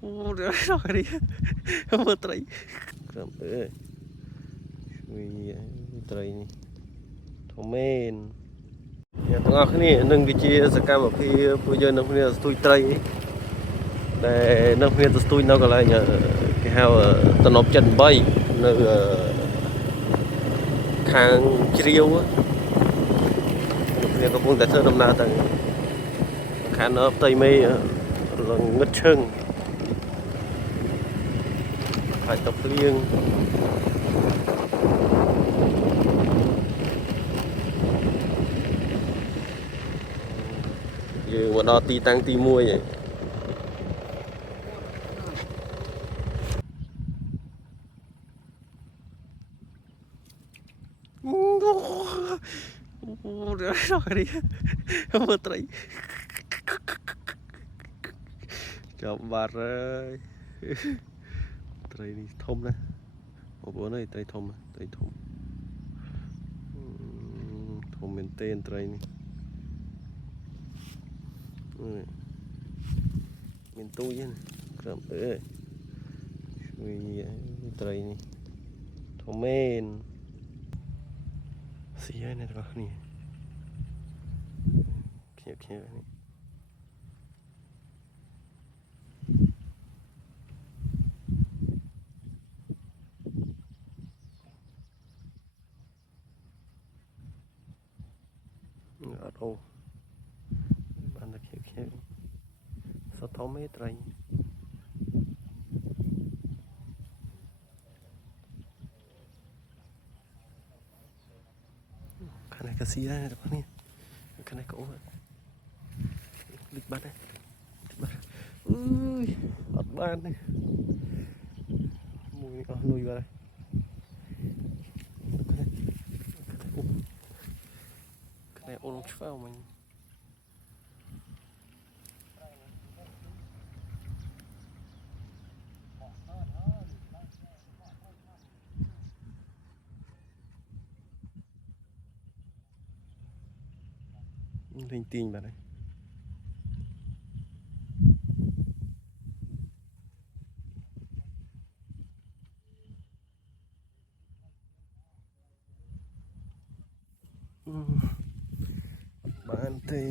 Ủa, rồi đi vừaត្រីcầm ơi vìត្រីធំមែនអ្នកទាំងអស់គ្នានឹងវាជាសកម្មភាពពួកយើងនឹងគ្នាស្ទួយត្រីដែលនឹងគ្នាទៅស្ទួយនៅកន្លែងគេហៅតំណប់ចិន8នៅខាងជ្រាវគ្នាកំពុងតែធ្វើដំណើរទៅខាងផ្ទៃមេលងឹតឈឹងហើយទៅភ្លៀងយើងមកដល់ទីតាំងទី1ហើយអូrồi đi vừaត្រីចាំបាត់ហើយត្រីនេះធំណាស់បងប្អូនអើយត្រីធំត្រីធំធំមែនទែនត្រីនេះមានទូចហ្នឹងក្រំអើយវាត្រីនេះធំមែនស៊ីហើយអ្នកទាំងអស់គ្នាគ្នានេះអត់អូបានតែគ្នាសតធំឯត្រីខាងនេះក៏ស៊ីដែរអ្នកទាំងអស់គ្នាខាងនេះក៏អូលិចបាត់ហើយបាត់អើយអត់បានទេមួយអស់លុយបាត់ហើយខាងអូនឆ្វៅមិញលេងទាញបាត់ហើយបានទេ